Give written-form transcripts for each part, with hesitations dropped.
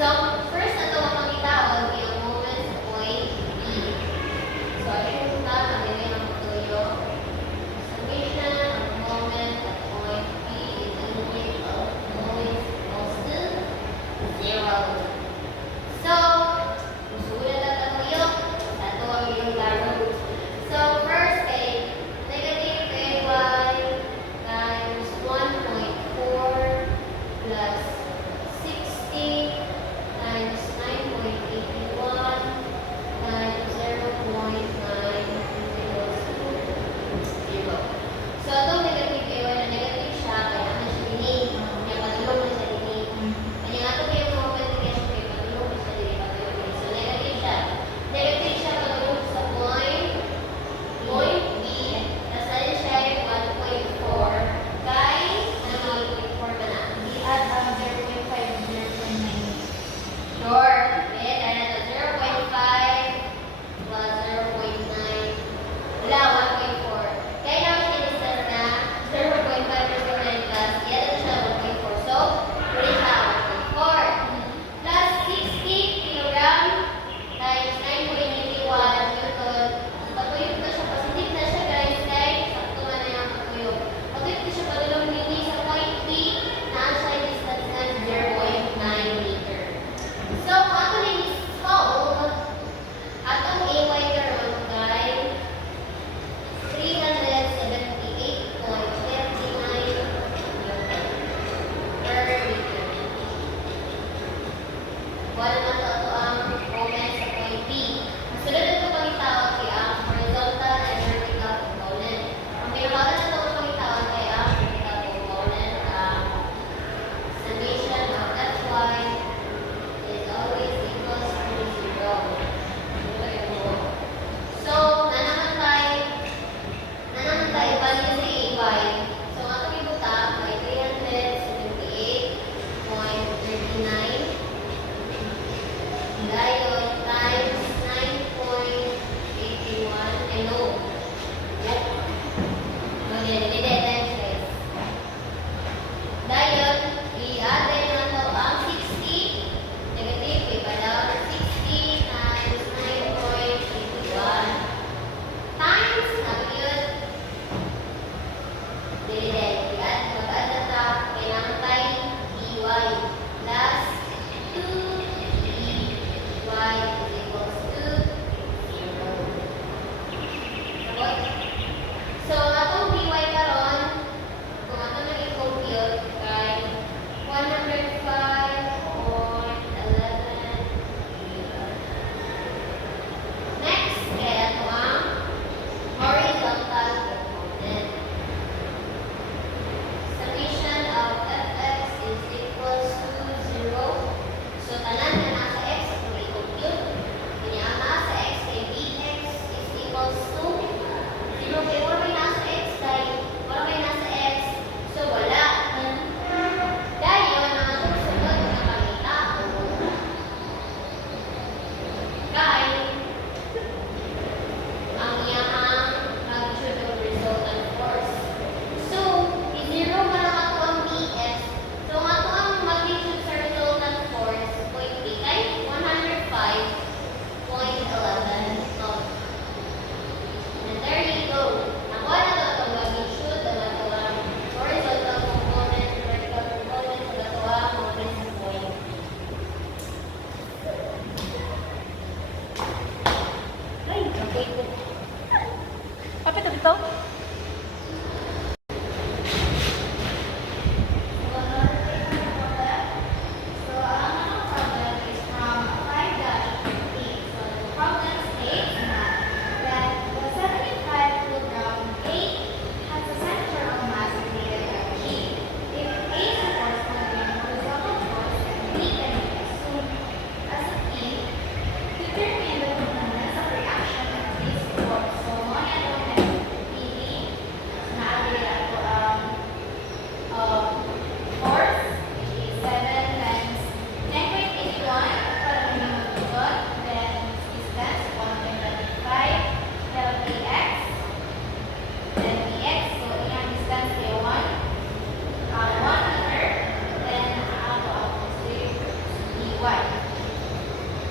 So, first na ito makakitaon yung moment sa point B. So, ayun yung punta, nabigay ng patuyo. Summation of the moment at point B is the unit of moments equals to 0. So, susulat ang patuyo. Ito ang iyong laro. So, first ay negative ay times 1.4 plus 60 times 9.81 times 0.9 equals to 0. So, itong negative ay wala negative siya, kaya ano siya dinig. Kaya patulong na siya dinig. Kaya nga ito kayo mga pwede siya, kaya patulong na siya dinig. So, negative siya. Negative siya patulong sa point B. Tapos alin siya ay 1.4. Kay, ano 1.4 ka na? I-add ang 0.5 and 0.9. Sure. Okay, dahil na ito 0.5 plus 0.9. Wala, 1.4. Kaya naman siya i-discuss na 0.5 0.9 plus, yan na siya 1.4. So, ulit siya 1.4. Plus 60 kilogram times 9.81 newton. Patuyog na siya, positive na siya guys, kaya sakto man na yung patuyog. Patuyog na siya patulong nini sa point B na siya i-discuss na 0.9 meter. So, ato na i-solve atong AY karon kay 378.39 per meter. Wala na to ang moment sa point B. Sunod ito pangitawag kay ang horizontal and vertical component. Ang pinakawalan na ito pangitawag kay ang vertical component, summation of Fy is always equals to 0. So, nanaman tayo bali sa AY. So, ang atong ibuta ay 378.39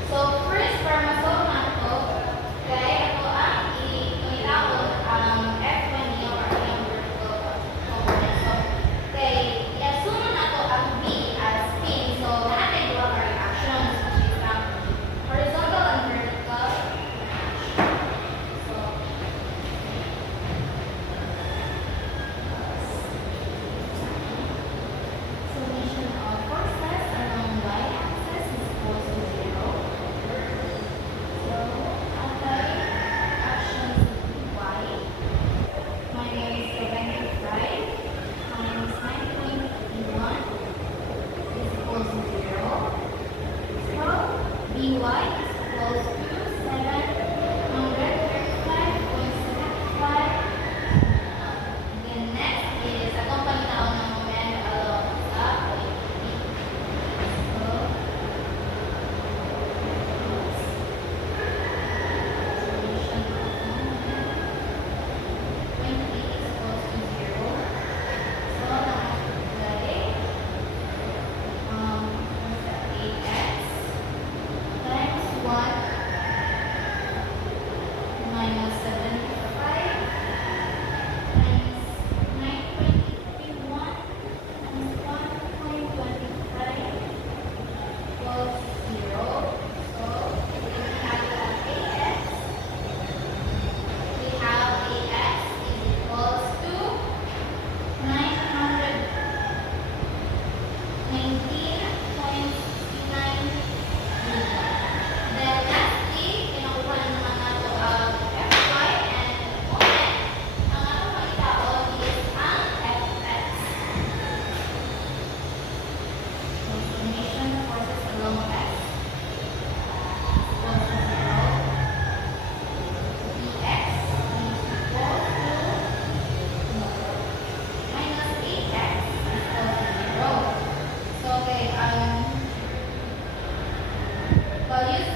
So, first, para masolve nato, kaya ako ang ilawon ang F1 niya or ang vertical component. So, kay i-assume nato ang B as spin. So, natin dua ka reactions, which is ang horizontal and vertical reaction. So, summation of forces along y-axis is equal to 0. So, apply actions y minus 75 minus 9.1 is equal to 0. So, by is equal to 735.75. Then next is atong panitaon ng moment along sa point B. So, solution of moment. Point B is equal to 0. So, nakapagay what's that? 8x times 1 minus 75 times 9.81 times 1.25 equals 0. So, if we have AX, we have AX is equals to 919.69 Newton. Then lastly, kinukuha na naman nato ang Fy and moment. Ang atong makitaon is ang Fx. So, summation of forces along X equals to 0. Bx is equal to minus 8x is equal to 0. So, okay, values